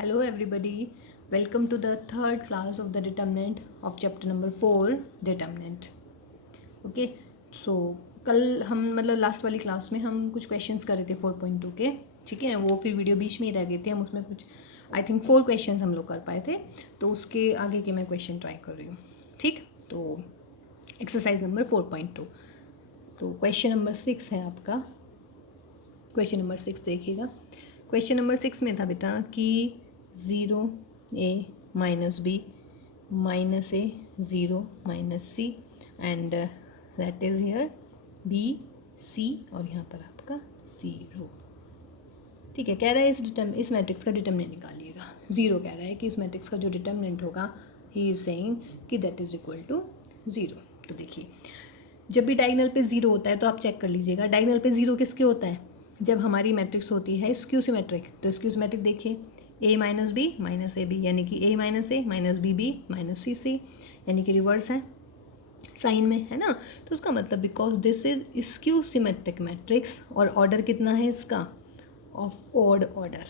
Hello everybody, welcome to the third class of the determinant of chapter number 4 determinant. Okay so कल हम मतलब last वाली class में हम कुछ क्वेश्चंस कर रहे थे 4.2 के, ठीक है। वो फिर वीडियो बीच में ही रह गई थी, हम उसमें कुछ आई थिंक 4 क्वेश्चंस हम लोग कर पाए थे, तो उसके आगे के मैं क्वेश्चन ट्राई कर रही हूँ, ठीक। तो एक्सरसाइज नंबर 4.2, तो क्वेश्चन नंबर 6 है आपका। क्वेश्चन नंबर 6 देखिएगा। क्वेश्चन नंबर 6 में था बेटा कि 0a minus B minus A 0 minus C and that is here B C और यहाँ पर आपका 0, ठीक है। कह रहा है इस मैट्रिक्स का डिटर्मिनेंट निकालिएगा। 0 कह रहा है कि इस मैट्रिक्स का जो डिटर्मिनेंट होगा ही इज़ सेइंग कि दैट इज़ इक्वल टू 0। तो देखिए, जब भी डायगोनल पे 0 होता है तो आप चेक कर लीजिएगा डायगोनल पे 0 किसके होता है, जब हमारी मैट्रिक्स होती है स्क्यू सिमेट्रिक। तो स्क्यू सिमेट्रिक देखिए, a minus B minus A B, यानी कि a minus A minus B B minus C C, यानी कि रिवर्स है साइन में, है ना। तो उसका मतलब because this is skew symmetric matrix और ऑर्डर कितना है इसका, ऑफ ऑड ऑर्डर।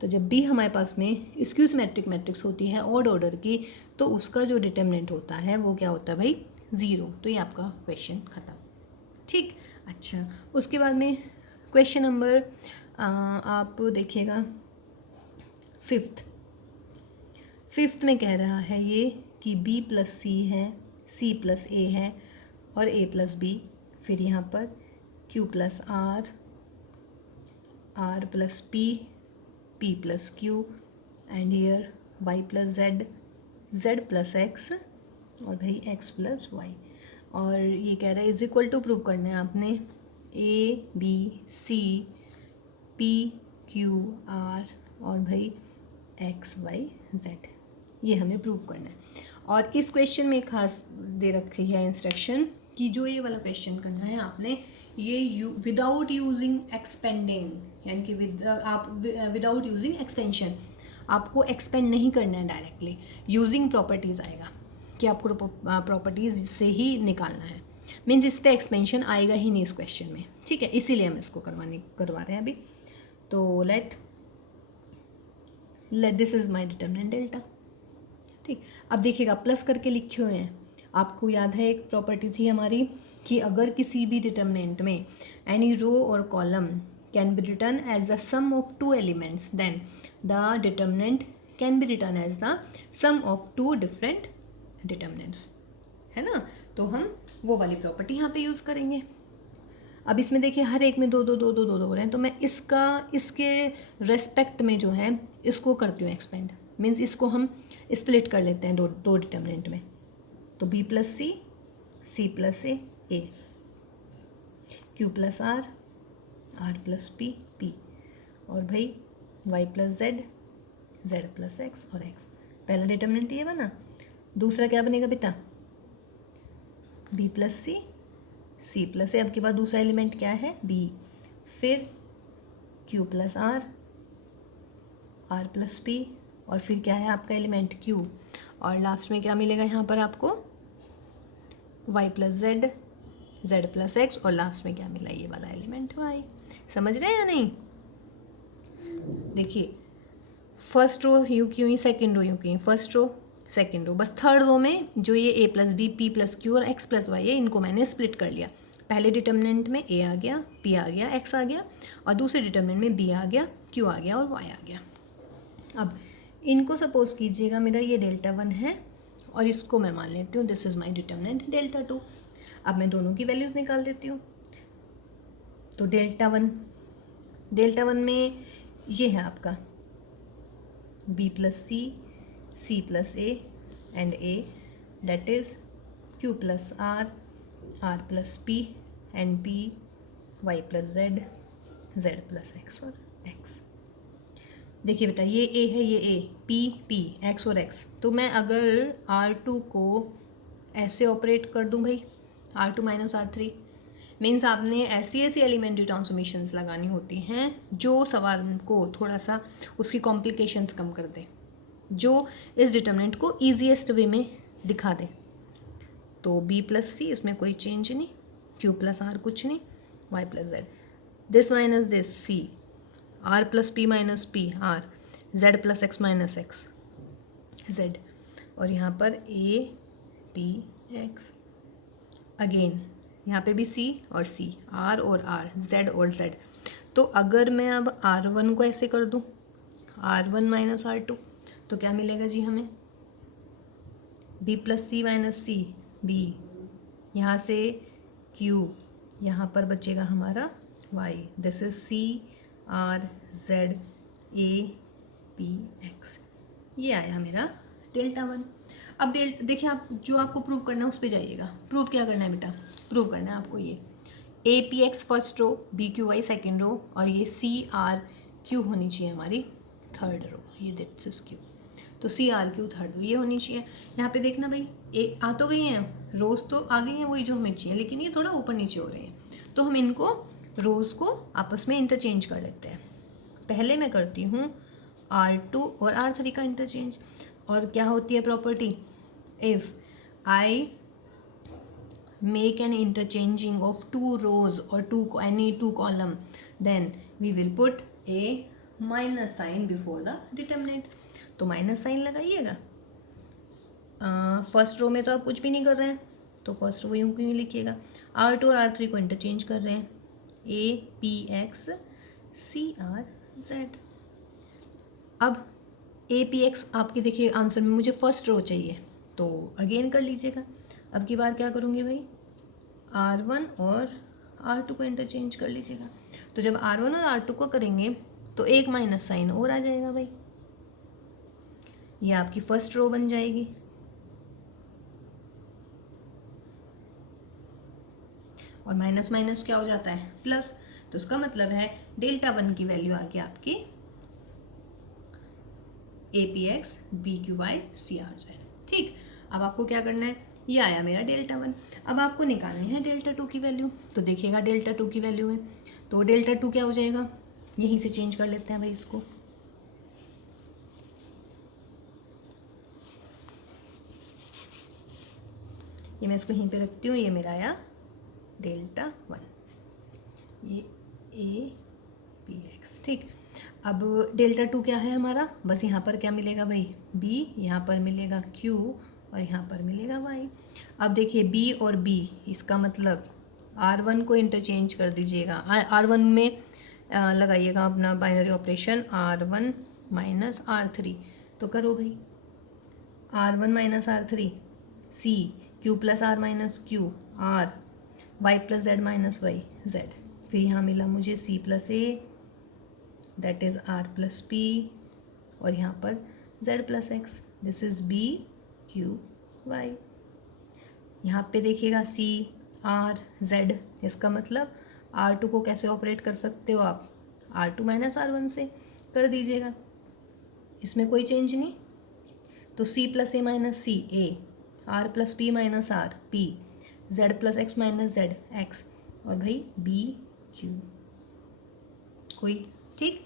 तो जब भी हमारे पास में स्क्यू सिमेट्रिक मैट्रिक्स होती है ऑड ऑर्डर की, तो उसका जो डिटर्मिनेंट होता है वो क्या होता है भाई, 0। तो ये आपका क्वेश्चन खत्म, ठीक। अच्छा, उसके बाद में क्वेश्चन नंबर आप देखिएगा फिफ्थ में कह रहा है ये कि b प्लस सी है, c प्लस ए है और a प्लस बी, फिर यहाँ पर q plus R, r plus P, p plus q and here y plus Z, z plus X और भाई x प्लस वाई। और ये कह रहा है इज इक्वल टू प्रूव करना है आपने A B C P Q R और भाई एक्स वाई जेड, ये हमें प्रूव करना है। और इस क्वेश्चन में खास दे रखी है इंस्ट्रक्शन कि जो ये वाला क्वेश्चन करना है आपने ये विदाउट यूजिंग एक्सपेंडिंग, यानी कि विदाउट यूजिंग एक्सपेंशन, आपको एक्सपेंड नहीं करना है, डायरेक्टली यूजिंग प्रॉपर्टीज़ आएगा कि आपको प्रॉपर्टीज़ से ही निकालना है। मीन्स इस पर एक्सपेंशन आएगा ही नहीं इस क्वेश्चन में, ठीक है। इसीलिए हम इसको करवा रहे हैं अभी। तो let this is my determinant delta, ठीक। अब देखिएगा प्लस करके लिखे हुए हैं, आपको याद है एक प्रॉपर्टी थी हमारी कि अगर किसी भी डिटर्मिनेंट में एनी रो और column can be written as the sum of 2 elements, then the determinant can be written as the sum of 2 different determinants, है ना। तो हम वो वाली प्रॉपर्टी यहाँ पे यूज़ करेंगे। अब इसमें देखिए हर एक में दो दो दो दो दो दो हो रहे हैं, तो मैं इसके रेस्पेक्ट में जो है इसको करती हूँ एक्सपेंड। मीन्स इसको हम स्प्लिट कर लेते हैं दो डिटर्मिनेंट में। तो b plus C, C plus A, Q plus R, R plus P, P और भाई y plus Z, Z plus X और एक्स। पहला डिटर्मिनेंट ये बना, दूसरा क्या बनेगा बेटा, b plus C, C plus A, अब के बाद दूसरा एलिमेंट क्या है b, फिर q plus R, R plus P और फिर क्या है आपका एलिमेंट q, और लास्ट में क्या मिलेगा यहाँ पर आपको y plus Z, Z plus X और लास्ट में क्या मिला, ये वाला एलिमेंट y। समझ रहे हैं या नहीं। देखिए फर्स्ट रो यूँ क्यों ही, सेकेंड रो यूँ क्यों, फर्स्ट रो सेकेंड रो, बस थर्ड रो में जो ये a plus B, P plus Q और x प्लस वाई है, इनको मैंने स्प्लिट कर लिया। पहले डिटर्मिनेंट में a आ गया, p आ गया, x आ गया, और दूसरे डिटर्मिनेंट में b आ गया, q आ गया और y आ गया। अब इनको सपोज कीजिएगा मेरा ये डेल्टा 1 है और इसको मैं मान लेती हूँ this is my determinant delta 2। अब मैं दोनों की वैल्यूज़ निकाल देती हूँ। तो डेल्टा वन में ये है आपका b plus C, C plus A and A, that is q plus R, R plus P and P, y plus Z, Z plus X और x। देखिए बेटा ये a है, ये a, p p, x और x। तो मैं अगर R2 को ऐसे ऑपरेट कर दूं भाई, R2 माइनस R3, मीन्स आपने ऐसी एलिमेंट्री ट्रांसफॉर्मेशंस लगानी होती हैं जो सवाल को थोड़ा सा उसकी कॉम्प्लिकेशंस कम कर दे, जो इस डिटर्मिनेंट को ईजीएस्ट वे में दिखा दे। तो b प्लस सी, इसमें कोई चेंज नहीं, q प्लस आर कुछ नहीं, y plus Z, this minus this c, R plus P minus P R, Z plus X minus X Z, और यहाँ पर ए पी एक्स, अगेन यहाँ पे भी सी और सी, आर और आर, जेड और जेड। तो अगर मैं अब आर वन को ऐसे कर दूँ R one minus R two, तो क्या मिलेगा जी हमें, B plus C minus C B, यहाँ से क्यू, यहाँ पर बचेगा हमारा Y, this is C R Z A P X. ये आया मेरा डेल्टा वन। अब देखिए, आप जो आपको प्रूव करना है उस पर जाइएगा। प्रूव क्या करना है बेटा, प्रूव करना है आपको ये A P X first row, B Q Y second row, और ये सी आर क्यू होनी चाहिए हमारी थर्ड रो, ये दिस इज क्यू, तो C R Q third row ये होनी चाहिए। यहाँ पे देखना भाई, ए आ तो गई हैं रोज, तो आ गई हैं वही जो हमें चाहिए, लेकिन ये थोड़ा ऊपर नीचे हो रहे हैं, तो हम इनको रोज को आपस में इंटरचेंज कर लेते हैं। पहले मैं करती हूँ R2 और R3 का इंटरचेंज, और क्या होती है property, if I make an interchanging of two rows or any two column, then we will put a minus sign before the determinant। तो माइनस साइन लगाइएगा। फर्स्ट रो में तो आप कुछ भी नहीं कर रहे हैं, तो फर्स्ट रो यूँ क्यों लिखिएगा, R2 और R3 को इंटरचेंज कर रहे हैं, A P X C R Z. अब ए पी एक्स आपके देखिए आंसर में मुझे फर्स्ट रो चाहिए, तो अगेन कर लीजिएगा। अब की बार क्या करूँगी भाई, R1 और R2 को इंटरचेंज कर लीजिएगा। तो जब R1 और R2 को करेंगे तो एक माइनस साइन और आ जाएगा भाई, ये आपकी फर्स्ट रो बन जाएगी। और माइनस माइनस क्या हो जाता है, प्लस, तो इसका मतलब है डेल्टा वन की वैल्यू आ गई आपकी A P X B Q Y C R Z. ठीक, अब आपको क्या करना है, ये आया मेरा डेल्टा वन। अब आपको निकालनी है डेल्टा टू की वैल्यू, तो देखिएगा डेल्टा टू की वैल्यू है, तो डेल्टा टू क्या हो जाएगा, यहीं से चेंज कर लेते हैं भाई इसको, ये मैं इसको यहीं पे रखती हूँ, ये मेरा आया डेल्टा वन, ये ए पी एक्स। ठीक, अब डेल्टा टू क्या है हमारा, बस यहाँ पर क्या मिलेगा भाई, बी, यहाँ पर मिलेगा क्यू, और यहाँ पर मिलेगा वाई। अब देखिए बी और बी, इसका मतलब R1 को इंटरचेंज कर दीजिएगा, R1 में लगाइएगा अपना binary operation R1 minus R3, तो करो भाई R1 minus R3 C Q plus R minus Q R Y plus Z minus Y Z, फिर यहाँ मिला मुझे C plus A that is R plus P, और यहाँ पर Z plus X, this is B Q Y। यहाँ पे देखिएगा C R Z, इसका मतलब R2 को कैसे ऑपरेट कर सकते हो आप, R2 माइनस R1 से कर दीजिएगा, इसमें कोई चेंज नहीं, तो C plus A minus C A, R plus P minus R P, Z plus X minus Z X, और भाई B Q कोई। ठीक,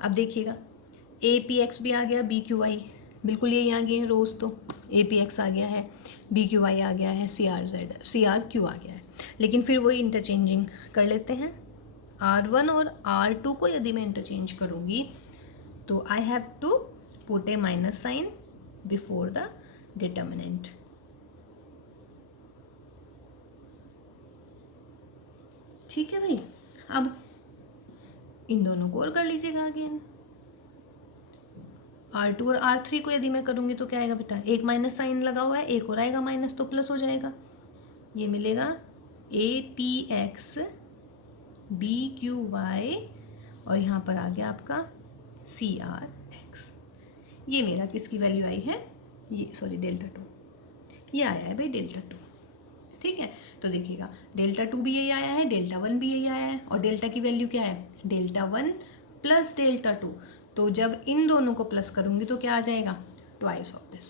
अब देखिएगा ए पी एक्स भी आ गया, बी क्यू वाई बिल्कुल यही आ गए हैं रोज़, तो ए पी एक्स आ गया है, बी क्यू वाई आ गया है, C R Z C R Q आ गया है, लेकिन फिर वही इंटरचेंजिंग कर लेते हैं। R1 और R2 को यदि मैं इंटरचेंज करूँगी तो I have to put a minus sign before the determinant. ठीक है भाई, अब इन दोनों को और कर लीजिएगा अगेन। R2 और R3 को यदि मैं करूँगी तो क्या आएगा बेटा, एक माइनस साइन लगा हुआ है, एक और आएगा माइनस, तो प्लस हो जाएगा, ये मिलेगा A P X B Q Y, और यहाँ पर आ गया आपका सी आर एक्स। ये मेरा किसकी वैल्यू आई है, ये सॉरी डेल्टा टू, ये आया है भाई डेल्टा टू। ठीक है, तो देखिएगा डेल्टा टू भी यही आया है, डेल्टा वन भी यही आया है, और डेल्टा की वैल्यू क्या है, delta one plus delta two, तो जब इन दोनों को प्लस करूँगी तो क्या आ जाएगा, ट्वाइस ऑफ दिस।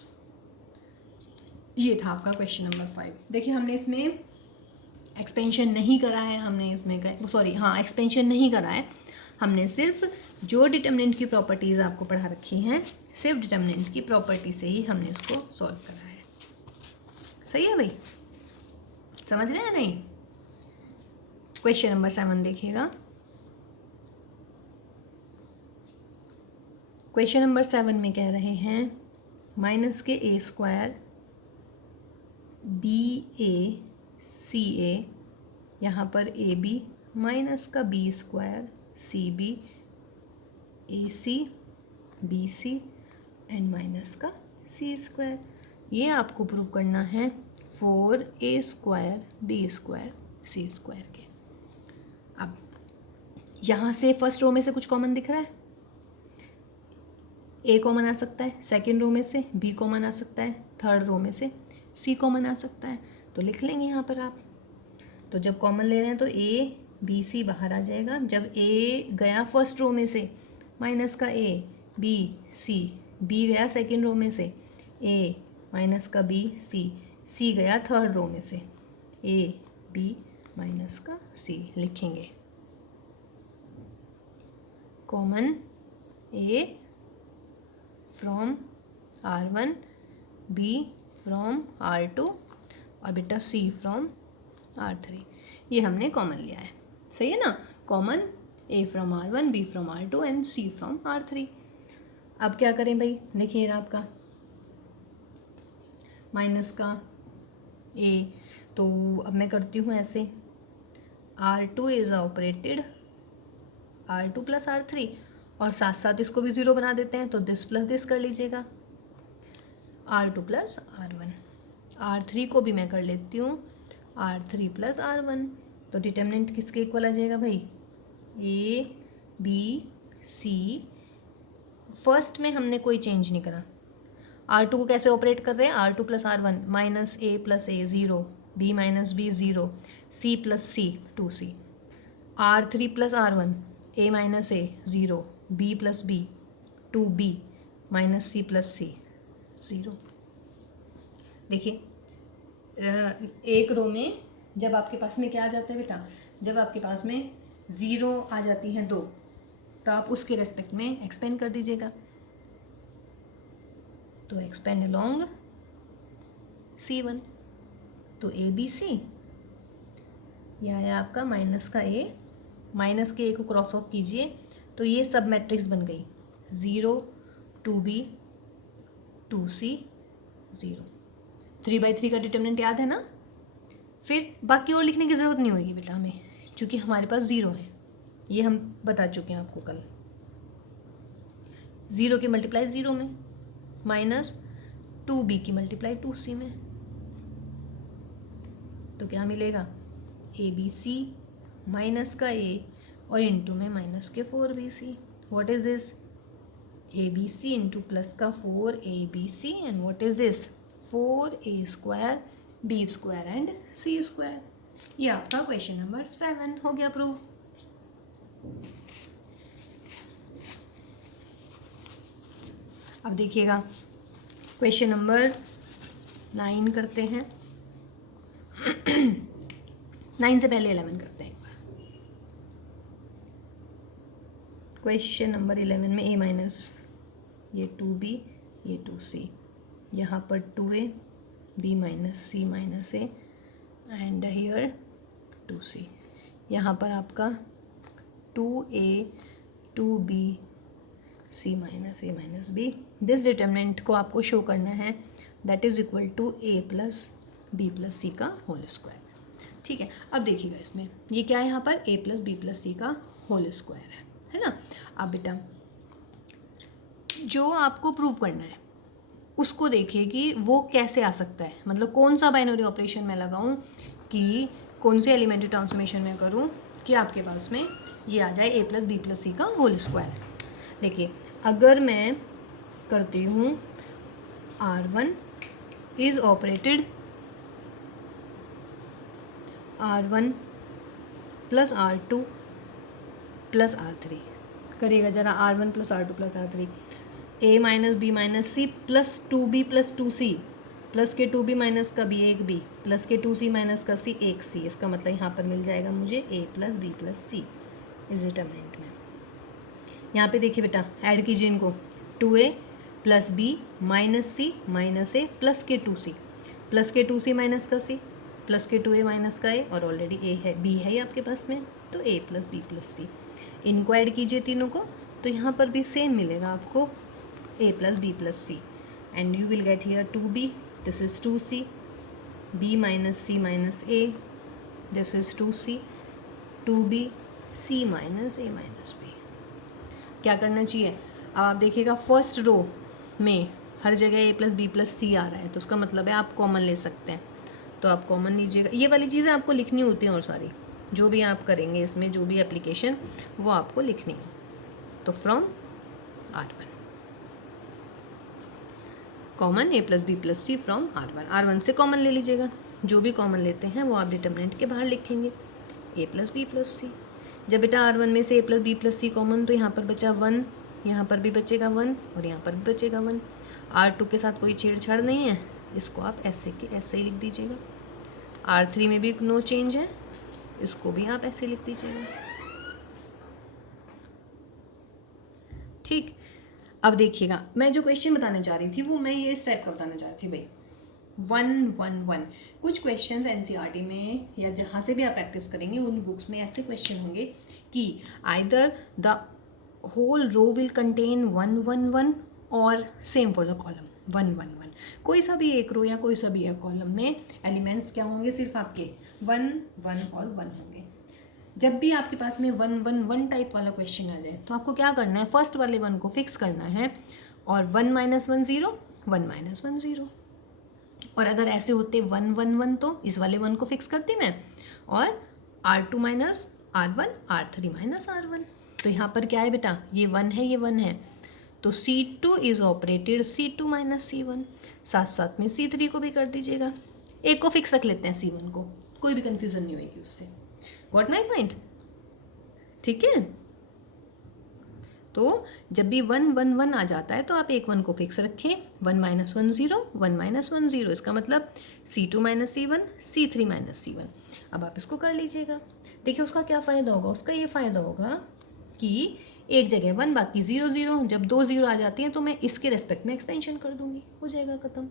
ये था आपका क्वेश्चन नंबर 5। देखिए हमने इसमें एक्सपेंशन नहीं करा है, हमने इसमें सॉरी हाँ एक्सपेंशन नहीं करा है, हमने सिर्फ जो डिटर्मिनेंट की प्रॉपर्टीज़ आपको पढ़ा रखी हैं, सिर्फ डिटर्मिनेंट की प्रॉपर्टी से ही हमने इसको सॉल्व करा है। सही है भाई, समझ रहे हैं नहीं। क्वेश्चन नंबर 7 देखिएगा, क्वेश्चन नंबर 7 में कह रहे हैं माइनस के ए square B A C A, यहाँ पर ए बी माइनस का B square C B A C B C and minus का सी स्क्वायर। ये आपको प्रूव करना है 4a square B square C square के। अब यहाँ से फर्स्ट रो में से कुछ कॉमन दिख रहा है, ए कॉमन आ सकता है, सेकेंड रो में से बी कॉमन आ सकता है, थर्ड रो में से सी कॉमन आ सकता है, तो लिख लेंगे यहाँ पर आप। तो जब कॉमन ले रहे हैं तो ए बी सी बाहर आ जाएगा। जब ए गया फर्स्ट रो में से माइनस का ए बी सी, बी गया सेकेंड रो में से ए माइनस का बी सी, सी गया थर्ड रो में से ए बी माइनस का सी। लिखेंगे common A from R1, B from R2 और बेटा C फ्रॉम R3। ये हमने कॉमन लिया है, सही है ना। Common A from R1, B from R2 and C from R3। अब क्या करें भाई, देखिए आपका माइनस का A, तो अब मैं करती हूँ ऐसे, R2 is operated R2 plus R3 और साथ साथ इसको भी ज़ीरो बना देते हैं, तो दिस प्लस दिस कर लीजिएगा, R2 प्लस R1। R3 को भी मैं कर लेती हूँ R3 प्लस R1। तो डिटर्मिनेंट किसके इक्वल आ जाएगा भाई, A B C। फर्स्ट में हमने कोई चेंज नहीं करा। R2 को कैसे ऑपरेट कर रहे हैं, R2 plus R1 minus A plus A 0, B minus B 0, C plus C 2C। R3 plus R1 A minus A 0, B plus B 2B minus C plus C 0। देखिए एक रो में जब आपके पास में क्या आ जाता है बेटा, जब आपके पास में ज़ीरो आ जाती हैं दो, तो आप उसके रेस्पेक्ट में एक्सपेंड कर दीजिएगा। तो एक्सपेंड अलोंग C1, तो ए बी सी, यह है आपका माइनस का ए, माइनस के ए को क्रॉस ऑफ कीजिए तो ये सब मैट्रिक्स बन गई 0 2B 2C 0। 3/3 का डिटर्मिनेंट याद है ना। फिर बाकी और लिखने की ज़रूरत नहीं होगी बेटा हमें, क्योंकि हमारे पास 0 है, ये हम बता चुके हैं आपको कल। 0 की मल्टीप्लाई 0 में माइनस 2B की मल्टीप्लाई 2C में, तो क्या मिलेगा ए बी सी माइनस का ए और इंटू में माइनस के 4BC। What is this, A B C into plus का 4ABC and what is this 4A square B square and C square. ये आपका क्वेश्चन नंबर 7 हो गया प्रूव। अब देखिएगा क्वेश्चन नंबर 9 करते हैं। 9 से पहले 11 करते हैं एक बार। क्वेश्चन नंबर 11 में a माइनस ये 2b ये 2c, यहाँ पर 2a b minus c minus a and here 2c। यहाँ पर आपका 2a 2b c minus a minus b। This determinant को आपको शो करना है, that is equal to a plus b plus c का होल स्क्वायर। ठीक है, अब देखिएगा इसमें ये क्या है, यहाँ पर a प्लस बी प्लस सी का होल स्क्वायर है ना। अब बेटा जो आपको प्रूव करना है उसको देखिए कि वो कैसे आ सकता है, मतलब कौन सा बाइनरी ऑपरेशन मैं लगाऊं कि कौन से एलिमेंट्री ट्रांसफॉर्मेशन में करूं कि आपके पास में ये आ जाए a प्लस बी प्लस सी का होल स्क्वायर। देखिए अगर मैं करती हूँ R1 is operated R1 plus R2 plus R3, करिएगा ज़रा R1 plus R2 plus R3, a minus B minus C plus 2b plus 2c plus के 2b माइनस का b एक b प्लस के 2c माइनस का c एक c। इसका मतलब यहाँ पर मिल जाएगा मुझे a प्लस बी प्लस सी इस डिटर्मिनेंट में। यहाँ पे देखिए बेटा ऐड कीजिए इनको, 2a plus B minus C minus a plus के 2c प्लस के 2c माइनस का c प्लस के 2a माइनस का a और ऑलरेडी a है b है आपके पास में, तो a प्लस बी प्लस सी। इनको ऐड कीजिए तीनों को, तो यहाँ पर भी सेम मिलेगा आपको a plus b plus c, and you will get here 2b, this is 2c, b minus c minus a, this is 2c, 2b, c minus a minus b. क्या करना चाहिए, अब आप देखिएगा फर्स्ट रो में हर जगह a प्लस बी प्लस सी आ रहा है, तो उसका मतलब है आप कॉमन ले सकते हैं, तो आप कॉमन लीजिएगा। ये वाली चीज़ें आपको लिखनी होती हैं, और सारी जो भी आप करेंगे इसमें, जो भी एप्लीकेशन, वो आपको लिखनी है। तो from R1 common a plus B plus C from R1, R1 से कॉमन ले लीजिएगा, जो भी कॉमन लेते हैं वो आप डिटर्मिनेंट के बाहर लिखेंगे, a plus B plus C. जब बेटा R1 में से a plus B plus C common, तो यहाँ पर बचा 1, यहाँ पर भी बचेगा 1 और यहाँ पर भी बचेगा 1। R2 के साथ कोई छेड़छाड़ नहीं है, इसको आप ऐसे के ऐसे ही लिख दीजिएगा। R3 में भी नो चेंज है, इसको भी आप ऐसे लिख दीजिएगा। ठीक, अब देखिएगा मैं जो क्वेश्चन बताने जा रही थी वो मैं ये इस टाइप का बताने जा रही थी भाई, 1 1 1। कुछ क्वेश्चंस एनसीईआरटी में या जहाँ से भी आप प्रैक्टिस करेंगे उन बुक्स में ऐसे क्वेश्चन होंगे कि either the whole row will contain 1 1 1 और सेम फॉर द कॉलम 1 1 1। कोई सा भी एक रो या कोई सा भी एक कॉलम में एलिमेंट्स क्या होंगे, सिर्फ आपके 1 1 और 1 होंगे। जब भी आपके पास में 1 1 1 टाइप वाला क्वेश्चन आ जाए, तो आपको क्या करना है, फर्स्ट वाले 1 को फिक्स करना है, और 1 माइनस 1 0, 1 माइनस 1 0। और अगर ऐसे होते 1 1 1 तो इस वाले 1 को फिक्स करती मैं, और R2 minus R1, R3 minus R1। तो यहाँ पर क्या है बेटा, ये 1 है, ये 1 है, तो C2 is operated C2 minus C1। साथ साथ में C3 को भी कर दीजिएगा, एक को फिक्स रख लेते हैं C1 को, कोई भी कन्फ्यूजन नहीं होगी उससे। Got my point? ठीक है, तो जब भी 1 1 1 आ जाता है तो आप एक 1 को फिक्स रखें, 1 माइनस 1 0, 1 माइनस 1 0, इसका मतलब C2 minus C1, C3 minus C1। अब आप इसको कर लीजिएगा। देखिए उसका क्या फ़ायदा होगा, उसका ये फ़ायदा होगा कि एक जगह 1 बाकी 0 0, जब 2 0 आ जाती हैं तो मैं इसके रेस्पेक्ट में एक्सपेंशन कर दूंगी, हो जाएगा ख़त्म।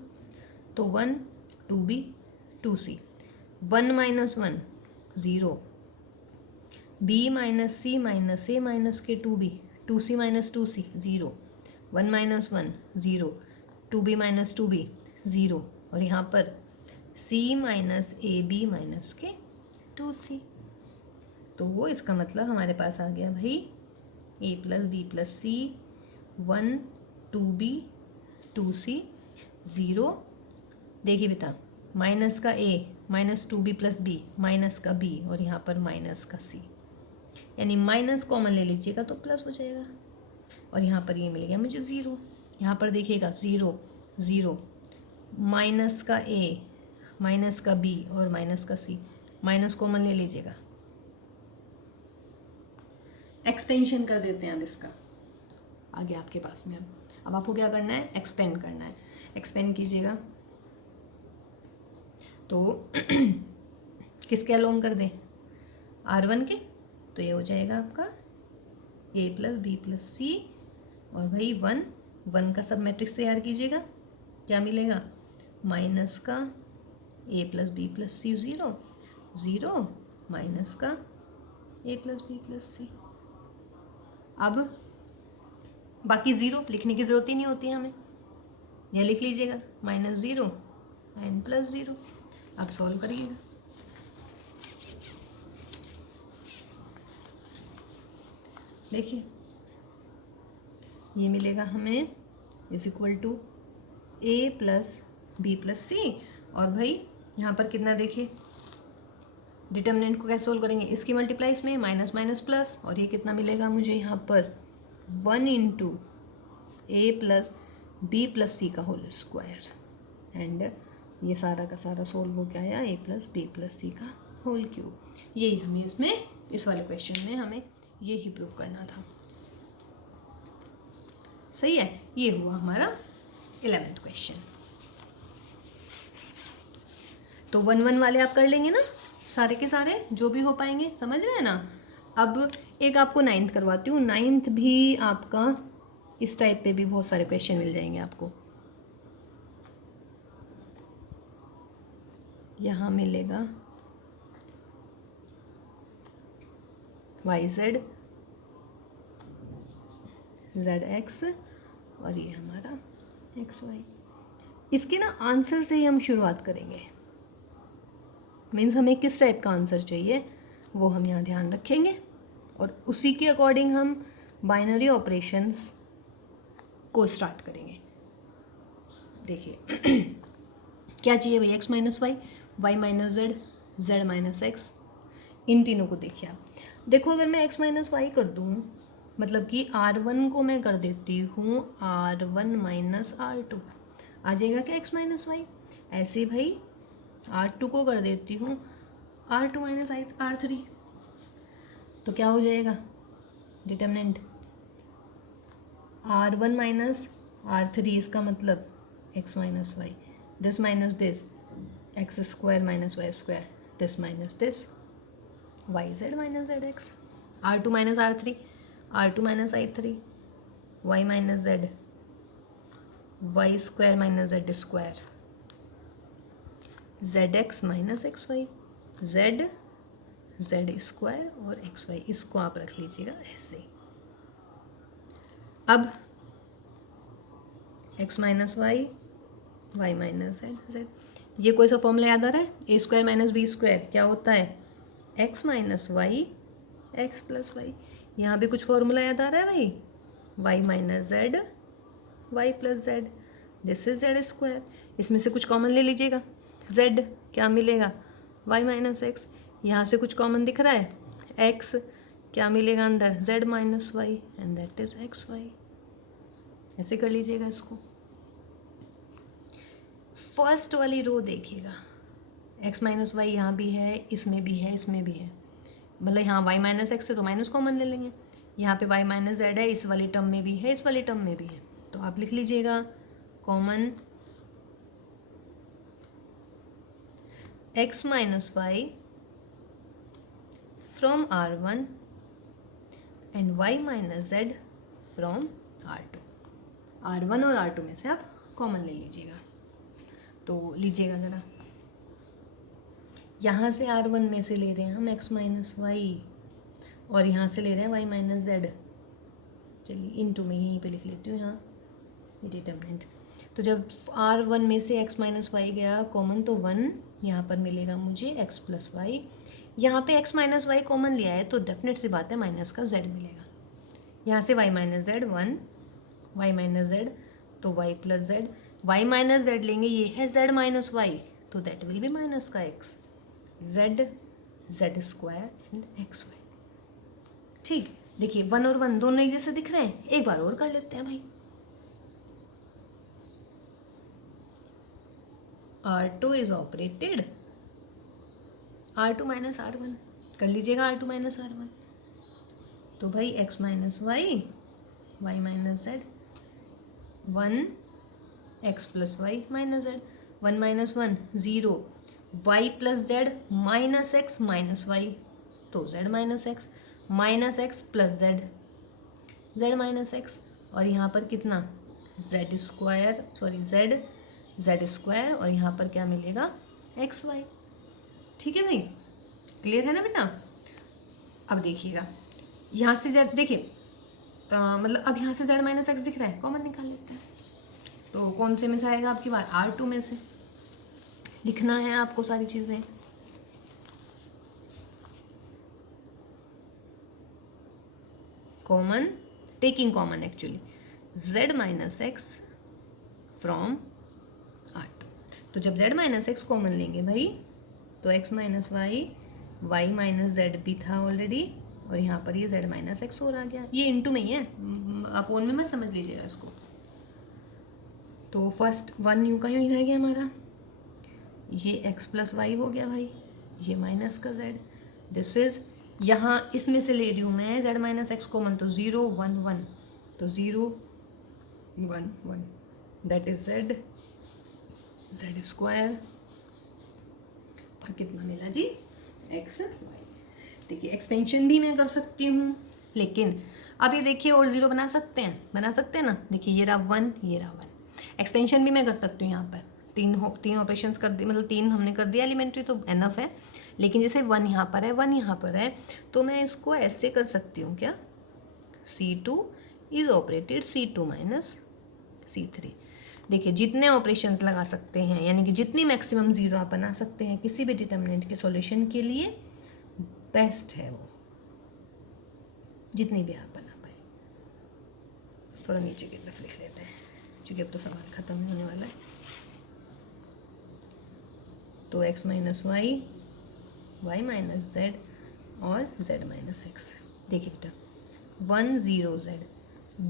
तो 1 2b 2c, 1 minus 1 0, b minus c minus a minus के 2b, 2c minus 2c 0, 1 minus 1 0, 2b minus 2b 0, और यहाँ पर c minus A B minus के 2c। तो वो इसका मतलब हमारे पास आ गया भाई a plus B plus C, 1 2b 2c 0। देखिए बेटा, माइनस का a minus 2b plus B, minus का b, और यहाँ पर माइनस का c, यानी माइनस कॉमन ले लीजिएगा तो प्लस हो जाएगा, और यहाँ पर ये मिल गया मुझे 0। यहाँ पर देखिएगा 0 0, माइनस का a माइनस का b और माइनस का c, माइनस कॉमन ले लीजिएगा, एक्सपेंशन कर देते हैं अब इसका, आगे आपके पास में। अब आपको क्या करना है, एक्सपेंड करना है, एक्सपेंड कीजिएगा। तो किसके अलोंग कर दें, R1 के, तो ये हो जाएगा आपका a plus B plus C, और भाई 1 1 का सब मैट्रिक्स तैयार कीजिएगा, क्या मिलेगा, माइनस का a plus B plus C 0 0, minus का a plus B plus C. अब बाकी 0 लिखने की ज़रूरत ही नहीं होती है हमें, यह लिख लीजिएगा माइनस 0 एंड प्लस 0। अब सॉल्व करिएगा, देखिए ये मिलेगा हमें is equal to a plus B plus C, और भाई यहाँ पर कितना, देखिए डिटर्मिनेंट को कैसे सोल्व करेंगे, इसकी मल्टीप्लाई में माइनस माइनस प्लस, और ये कितना मिलेगा मुझे यहाँ पर 1 इंटू ए प्लस बी प्लस सी का होल स्क्वायर, एंड ये सारा का सारा सोल्व हो गया आया a प्लस बी प्लस सी का होल क्यूब। यही हमें इसमें, इस वाले क्वेश्चन में हमें ये ही प्रूव करना था। सही है, ये हुआ हमारा 11th क्वेश्चन। तो 1 1 वाले आप कर लेंगे ना, सारे के सारे जो भी हो पाएंगे, समझ रहे हैं ना। अब एक आपको 9th करवाती हूँ, 9th भी आपका इस टाइप पे भी बहुत सारे क्वेश्चन मिल जाएंगे आपको। यहाँ मिलेगा YZ ZX और ये हमारा एक्स वाई। इसके ना आंसर से ही हम शुरुआत करेंगे, मीन्स हमें किस टाइप का आंसर चाहिए वो हम यहाँ ध्यान रखेंगे और उसी के अकॉर्डिंग हम बाइनरी ऑपरेशंस को स्टार्ट करेंगे। देखिए क्या चाहिए भाई, X minus Y, Y minus Z, Z minus X. इन तीनों को देखिए आप, देखो अगर मैं एक्स माइनस वाई कर दूँ, मतलब कि R1 को मैं कर देती हूँ R1 माइनस R2, आ जाएगा क्या एक्स माइनस वाई। ऐसे भाई R2 को कर देती हूँ R2 माइनस R3, तो क्या हो जाएगा डिटर्मिनेंट R1 माइनस R3, इसका मतलब X minus Y, this minus this X square minus Y square, this minus this Y Z minus Z X. R2 minus R3, R2 minus I3, Y minus Z, Y square minus Z square, Z X minus X Y, Z Z square और X Y, इसको आप रख लीजिएगा ऐसे। अब X minus Y, Y minus Z Z, ये कोई सा फॉर्मूला याद आ रहा है, ए स्क्वायर माइनस बी स्क्वायर क्या होता है X minus Y X plus Y. यहाँ भी कुछ फॉर्मूला याद आ रहा है भाई, Y minus Z Y plus Z, this is Z square. इसमें से कुछ कॉमन ले लीजिएगा, जेड क्या मिलेगा वाई माइनस एक्स, यहाँ से कुछ कॉमन दिख रहा है एक्स, क्या मिलेगा अंदर Z minus Y and that is X Y. ऐसे कर लीजिएगा इसको। फर्स्ट वाली रो देखिएगा, एक्स माइनस वाई यहाँ भी है, इसमें भी है, इसमें भी है, मतलब यहाँ वाई माइनस एक्स है तो माइनस कॉमन ले लेंगे, यहाँ पे वाई माइनस जेड है, इस वाली टर्म में भी है, इस वाली टर्म में भी है, तो आप लिख लीजिएगा common X minus Y from R1 and Y minus Z from R2। R1 और R2 में से आप कॉमन ले लीजिएगा, तो लीजिएगा ज़रा, यहाँ से R1 में से ले रहे हैं हम x माइनस वाई और यहाँ से ले रहे हैं y माइनस जेड। चलिए इनटू में यहीं पे लिख लेती हूँ यहाँ ये डिटर्मिनेंट। तो जब R1 में से x माइनस वाई गया कॉमन तो 1 यहाँ पर मिलेगा मुझे x प्लस वाई, यहाँ पे x माइनस वाई कॉमन लिया है तो डेफिनेट सी बात है माइनस का z मिलेगा। यहाँ से y minus Z 1, y minus Z तो y plus Z, y minus Z लेंगे ये है z माइनस वाई तो दैट विल बी माइनस का x, z Z square and X Y. ठीक, देखिए 1 और 1 दोनों एक जैसे दिख रहे हैं, एक बार और कर लेते हैं भाई। R2 is operated R2 minus R1, कर लीजिएगा R2 माइनस R1, तो भाई x minus Y Y minus Z 1 x plus Y minus Z, 1 minus 1 0, Y plus Z minus X minus Y तो Z minus X plus Z Z minus X, और यहाँ पर कितना Z square sorry Z Z square और यहाँ पर क्या मिलेगा एक्स वाई। ठीक है भाई, क्लियर है ना बेटा। अब देखिएगा यहाँ से जेड, देखिए मतलब अब यहाँ से जेड माइनस एक्स दिख रहा है, कॉमन निकाल लेते हैं, तो कौन से में से आएगा आपकी बात R2 में से लिखना है आपको सारी चीज़ें। Common, taking common actually, z minus x from R2, तो जब z माइनस एक्स कॉमन लेंगे भाई तो x minus Y Y minus Z भी था ऑलरेडी और यहाँ पर ये z माइनस एक्स और आ गया, ये इनटू में ही है, अपोन में मत समझ लीजिएगा इसको। तो फर्स्ट 1 यूँ का यूँ ही रह गया हमारा, ये x प्लस वाई हो गया भाई, ये माइनस का z, दिस इज यहाँ इसमें से ले रही हूँ मैं z माइनस एक्स कॉमन तो 0 1 1 तो 0 1 1 that is z Z square और कितना मिला जी x वाई। देखिए एक्सपेंशन भी मैं कर सकती हूँ, लेकिन अब ये देखिए और 0 बना सकते हैं ना, देखिए ये रहा 1 ये रहा 1, एक्सपेंशन भी मैं कर सकती हूँ यहाँ पर, तीन ऑपरेशंस कर दी, मतलब 3 हमने कर दिया एलिमेंट्री तो एनफ है, लेकिन जैसे 1 यहाँ पर है 1 यहाँ पर है तो मैं इसको ऐसे कर सकती हूँ क्या, C2 is operated C2 minus C3। देखिए जितने ऑपरेशंस लगा सकते हैं यानी कि जितनी मैक्सिमम ज़ीरो आप बना सकते हैं किसी भी डिटर्मिनेंट के सॉल्यूशन के लिए बेस्ट है वो, जितनी भी आप बना पाए। थोड़ा नीचे की तरफ लिख लेते हैं क्योंकि अब तो सवाल ख़त्म होने वाला है। तो x minus Y, Y minus Z और z माइनस एक्स। देखिए बेटा 1 0 z,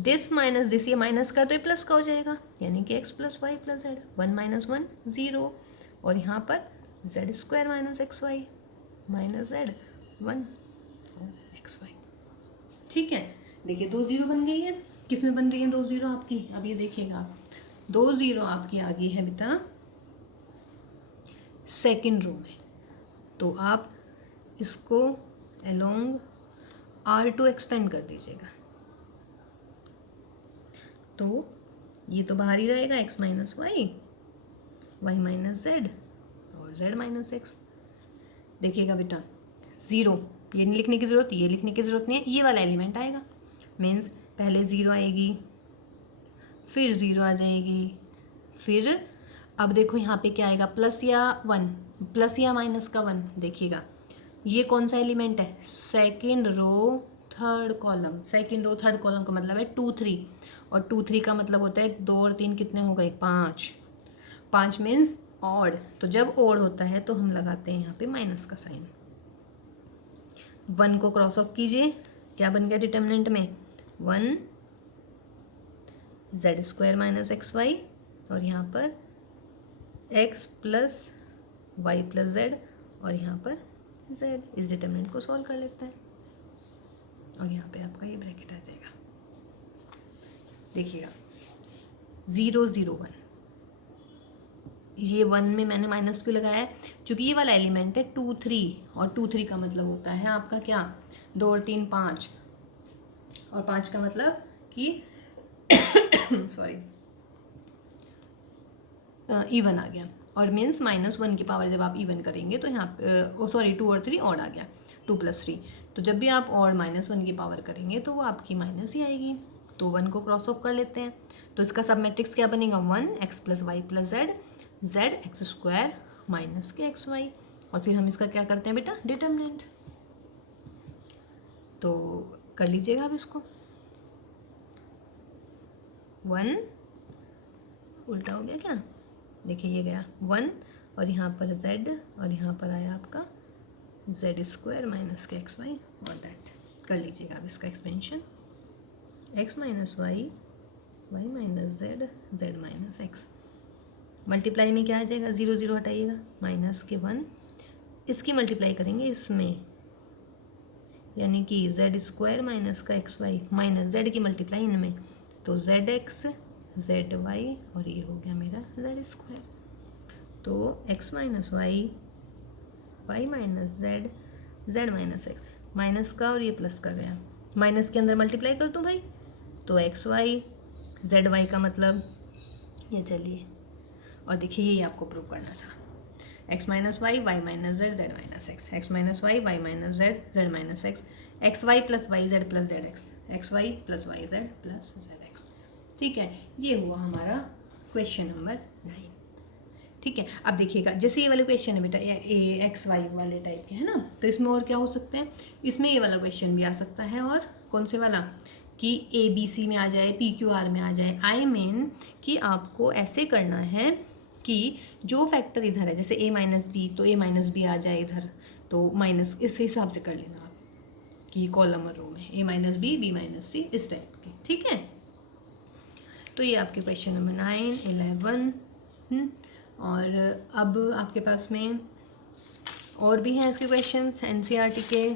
दिस माइनस दिस, ये माइनस का तो ये प्लस का हो जाएगा यानी कि x plus Y plus Z. 1 minus 1 0 और यहाँ पर z square minus X Y minus Z 1 और एक्स वाई। ठीक है, देखिए 2 0 बन गई है। किस में बन रही है 2 0 आपकी? अब ये देखिएगा आप, 2 0 आपकी आ गई है बेटा सेकेंड रो में। तो आप इसको अलोंग R2 एक्सपेंड कर दीजिएगा। तो ये तो बाहर ही रहेगा x minus Y, Y minus Z और z माइनस एक्स। देखिएगा बेटा 0 ये नहीं लिखने की ज़रूरत, ये लिखने की ज़रूरत नहीं है, ये वाला एलिमेंट आएगा। मीन्स पहले 0 आएगी, फिर 0 आ जाएगी, फिर अब देखो यहाँ पे क्या आएगा, प्लस या 1, प्लस या माइनस का 1। देखिएगा ये कौन सा एलिमेंट है, second row third column. Second row third column का मतलब है 2 3, और 2 3 का मतलब होता है 2 और 3 कितने हो गए 5। 5 मीन्स ऑड। तो जब ऑड होता है तो हम लगाते हैं यहाँ पे माइनस का साइन। 1 को क्रॉस ऑफ कीजिए, क्या बन गया डिटर्मिनेंट में 1 z square minus X Y, और यहाँ पर x plus Y plus Z, और यहाँ पर z। इस डिटर्मिनेंट को सॉल्व कर लेते हैं और यहाँ पे आपका ये ब्रैकेट आ जाएगा। देखिएगा 0 0 1, ये 1 में मैंने माइनस क्यों लगाया है, क्योंकि ये वाला एलिमेंट है 2 3, और 2 3 का मतलब होता है आपका क्या 2 और 3 5, और 5 का मतलब कि सॉरी इवन आ गया, और मीन्स -1 की पावर जब आप इवन करेंगे तो यहाँ पे सॉरी 2 और 3 ऑड आ गया, 2 + 3। तो जब भी आप और -1 की पावर करेंगे तो वो आपकी माइनस ही आएगी। तो 1 को क्रॉस ऑफ कर लेते हैं। तो इसका सब मैट्रिक्स क्या बनेगा 1 x plus Y plus Z, Z X square minus के एक्स वाई, और फिर हम इसका क्या करते हैं बेटा डिटर्मिनेंट। तो कर लीजिएगा आप इसको, 1 उल्टा हो गया क्या, देखिए ये गया 1 और यहाँ पर z और यहाँ पर आया आपका z स्क्वायर माइनस के एक्स वाई और दैट। कर लीजिएगा अब इसका expansion, x minus Y, Y minus Z, Z minus X. Multiply में क्या आ जाएगा, 0 0 हटाइएगा, माइनस के 1, इसकी मल्टीप्लाई करेंगे इसमें यानी कि z स्क्वायर माइनस का एक्स वाई माइनस जेड की मल्टीप्लाई इनमें, तो जेड एक्स जेड वाई और ये हो गया मेरा जेड स्क्वायर। तो x minus Y, Y minus Z, Z minus X, minus का और ये प्लस का गया, माइनस के अंदर मल्टीप्लाई कर दूँ भाई, तो एक्स वाई जेड वाई का मतलब ये, चलिए और देखिए ये आपको प्रूव करना था, x minus Y, Y minus Z, Z minus x, x minus Y, Y minus Z, Z minus x, x y plus y z plus z x, x y plus y z plus z x. ठीक है, ये हुआ हमारा question number 9। ठीक है, अब देखिएगा जैसे ये वाले क्वेश्चन है बेटा ए एक्स वाई वाले टाइप के है ना, तो इसमें और क्या हो सकते हैं, इसमें ये वाला क्वेश्चन भी आ सकता है, और कौन से वाला कि ए बी सी में आ जाए, पी क्यू आर में आ जाए। आई मीन कि आपको ऐसे करना है कि जो फैक्टर इधर है जैसे a माइनस बी, तो a माइनस बी आ जाए इधर, तो माइनस इस हिसाब से कर लेना आप कि कॉलम और रो में a minus B, B minus C, इस टाइप के। ठीक है, तो ये आपके क्वेश्चन नंबर 9 11। और अब आपके पास में और भी हैं इसके क्वेश्चंस एनसीईआरटी के।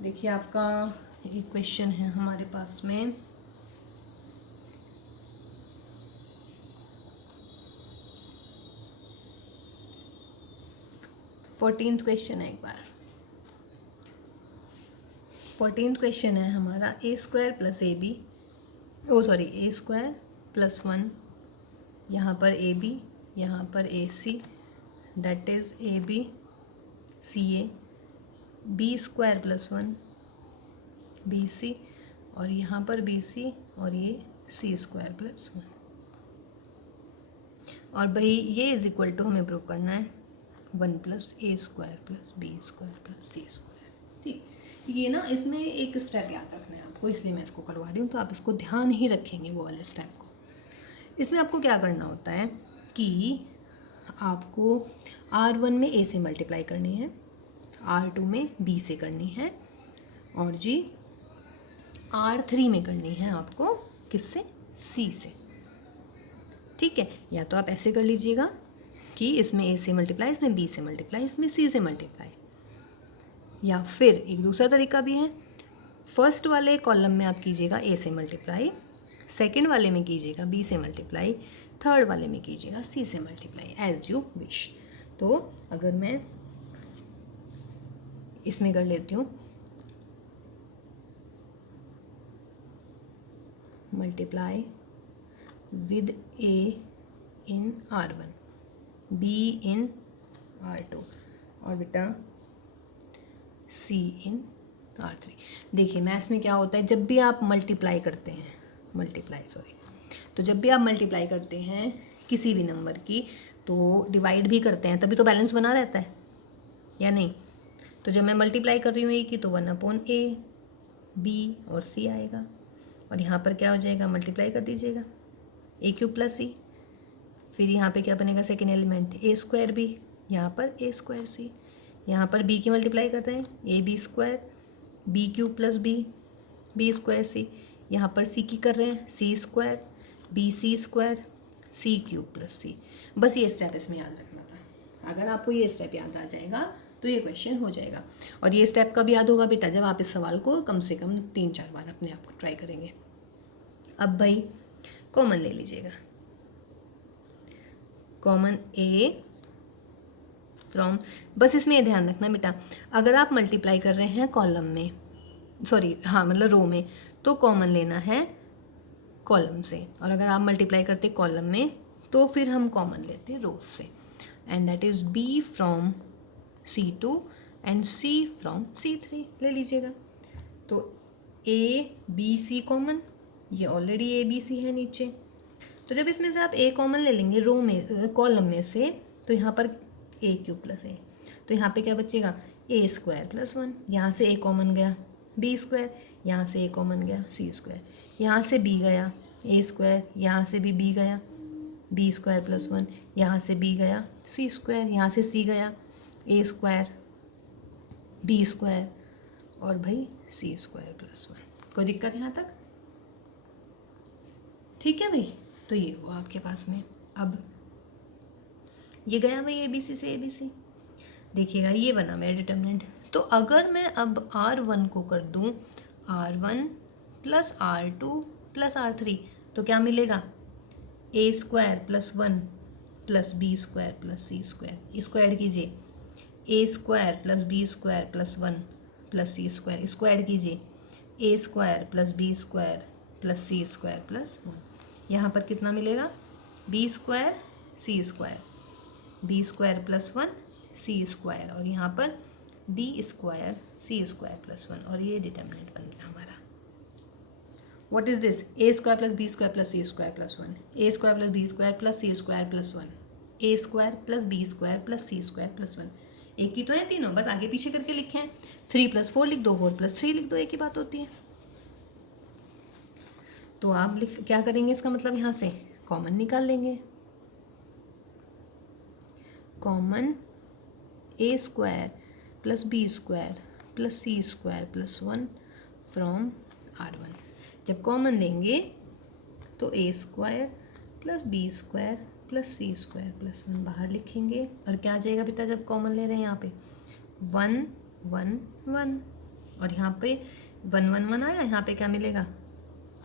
देखिए आपका एक क्वेश्चन है हमारे पास में, फोर्टीन्थ क्वेश्चन है, एक बार 14th क्वेश्चन है हमारा, A square plus A B, oh sorry A square plus 1, यहाँ पर ए बी, यहाँ पर A C, that is A B C A B square plus 1 B C, और यहाँ पर बी सी और ये सी स्क्वायर प्लस 1। और भाई ये इज इक्वल टू हमें प्रूव करना है 1 plus A square plus B square plus C square. ठीक, ये ना इसमें एक स्टेप याद रखना है आपको, इसलिए मैं इसको करवा रही हूँ, तो आप इसको ध्यान ही रखेंगे वो वाले स्टेप को। इसमें आपको क्या करना होता है कि आपको R1 में A से मल्टीप्लाई करनी है, R2 में B से करनी है, और जी R3 में करनी है आपको किससे, C से। ठीक है, या तो आप ऐसे कर लीजिएगा कि इसमें A से मल्टीप्लाई, इसमें B से मल्टीप्लाई, इसमें C से मल्टीप्लाई, या फिर एक दूसरा तरीका भी है, फर्स्ट वाले कॉलम में आप कीजिएगा A से मल्टीप्लाई, सेकंड वाले में कीजिएगा B से मल्टीप्लाई, थर्ड वाले में कीजिएगा C से मल्टीप्लाई, एज यू विश। तो अगर मैं इसमें कर लेती हूँ multiply with A in R1, B in R2 और बेटा C in R3। देखिए मैथ्स में क्या होता है, जब भी आप मल्टीप्लाई करते हैं, तो जब भी आप मल्टीप्लाई करते हैं किसी भी नंबर की, तो डिवाइड भी करते हैं, तभी तो बैलेंस बना रहता है, या नहीं। तो जब मैं मल्टीप्लाई कर रही हूँ ए की, तो 1/A B और C आएगा, और यहाँ पर क्या हो जाएगा, मल्टीप्लाई कर दीजिएगा ए क्यूब प्लस सी, फिर यहाँ पे क्या बनेगा, सेकेंड एलिमेंट ए स्क्वायर बी, यहाँ पर ए स्क्वायर सी, यहाँ पर बी की मल्टीप्लाई कर रहे हैं A B square B cube plus B square C, यहाँ पर सी की कर रहे हैं C square B C square C cube plus C. बस ये स्टेप इसमें याद रखना था। अगर आपको ये स्टेप याद आ जाएगा तो ये क्वेश्चन हो जाएगा। और ये स्टेप कब याद होगा बेटा, जब आप इस सवाल को कम से कम 3-4 बार अपने आप को ट्राई करेंगे। अब भाई कॉमन ले लीजिएगा, कॉमन ए फ्रॉम, बस इसमें ये ध्यान रखना बेटा, अगर आप मल्टीप्लाई कर रहे हैं कॉलम में, सॉरी हाँ मतलब रो में, तो कॉमन लेना है कॉलम से, और अगर आप मल्टीप्लाई करते कॉलम में तो फिर हम कॉमन लेते हैं रोज से, and that is B from C2 and C from C3 ले लीजिएगा। तो ए बी सी कॉमन, ये ऑलरेडी ए बी सी है नीचे, तो जब इसमें से आप ए कॉमन ले लेंगे रो में कॉलम में से, तो यहाँ पर ए क्यूब प्लस ए, तो यहाँ पे क्या बचेगा ए स्क्वायर प्लस 1, यहाँ से ए कॉमन गया बी स्क्वायर, यहाँ से ए कॉमन गया सी स्क्वायर, यहाँ से बी गया ए स्क्वायर, यहाँ से भी बी गया बी स्क्वायर प्लस 1, यहाँ से बी गया सी स्क्वायर, यहाँ से सी गया ए स्क्वायर बी स्क्वायर और भाई सी स्क्वायर प्लस 1। कोई दिक्कत यहाँ तक? ठीक है भाई, तो ये हुआ आपके पास में। अब ये गया भाई ए बी सी से ए बी सी, देखिएगा ये बना मेरा डिटर्मिनेंट। तो अगर मैं अब R1 को कर दूं R1 plus R2 plus R3, तो क्या मिलेगा, A square plus 1 plus B square plus C square, square कीजिए A square plus B square plus 1 plus C square, square कीजिए A square plus B square plus C square plus 1। यहाँ पर कितना मिलेगा, B square C square, B square plus 1 C square, और यहाँ पर B square C square plus 1, और ये डिटर्मिनेंट बन गया हमारा। What is this, A square plus B square plus C square plus 1, A square plus B square plus C square plus 1, A square plus B square plus C square plus 1। एक ही तो है तीनों, बस आगे पीछे करके लिखे हैं। 3 + 4 लिख दो, 4 + 3 लिख दो, एक ही बात होती है। तो आप क्या करेंगे, इसका मतलब यहाँ से कॉमन निकाल लेंगे, common A square plus B square plus C square plus 1 from R1। जब कॉमन लेंगे तो A square plus B square plus C square plus 1 बाहर लिखेंगे, और क्या आ जाएगा बेटा, जब कॉमन ले रहे हैं यहाँ पे 1 1 1, और यहाँ पे 1 1 1 आया, यहाँ पे क्या मिलेगा,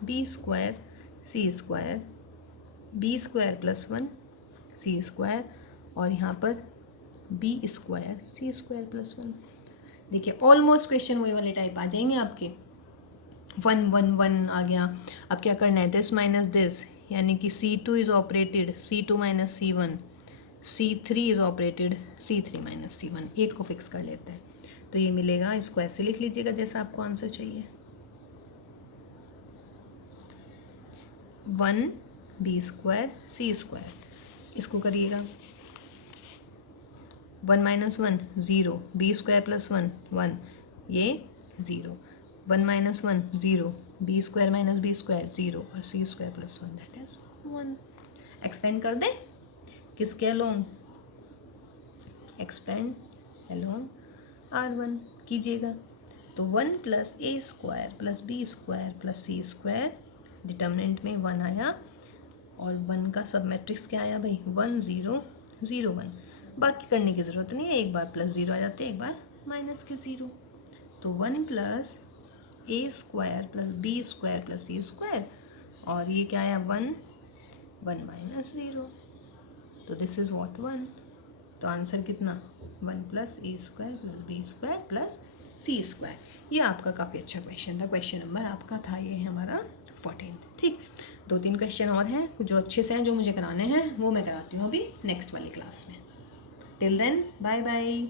B square C square B square plus 1 C square, और यहाँ पर B square C square plus 1। देखिए ऑलमोस्ट क्वेश्चन वही वाले टाइप आ जाएंगे आपके। 1 1 1 आ गया। अब क्या करना है, दिस माइनस दिस, यानी कि C2 is operated, C2 minus C1, C3 is operated C3 minus C1, एक को फिक्स कर लेते हैं तो ये मिलेगा, इसको ऐसे लिख लीजिएगा जैसा आपको आंसर चाहिए, 1b² C²। इसको करिएगा, 1 माइनस 1 0, b² प्लस 1 1, ये 0, 1 माइनस 1 0, b² माइनस b² 0 और C² plus 1 that is 1। Expand कर दें किसके अलोंग, एक्सपेंड अलोंग R1 कीजिएगा तो 1 plus a² plus b² plus C², determinant में 1 आया और 1 का सब मैट्रिक्स क्या आया भाई, 1 0 0 1। बाकी करने की ज़रूरत नहीं है, एक बार प्लस 0 आ जाते हैं, एक बार माइनस के 0, तो 1 plus a² plus b² plus C², और ये क्या आया 1 1 माइनस 0, तो दिस इज़ व्हाट 1। तो आंसर कितना, 1 plus a² plus b² plus C²। ये आपका काफ़ी अच्छा क्वेश्चन था, क्वेश्चन नंबर आपका था ये हमारा 14। ठीक, 2-3 क्वेश्चन और हैं जो अच्छे से हैं, जो मुझे कराने हैं वो मैं कराती हूँ अभी नेक्स्ट वाली क्लास में। Till then bye bye.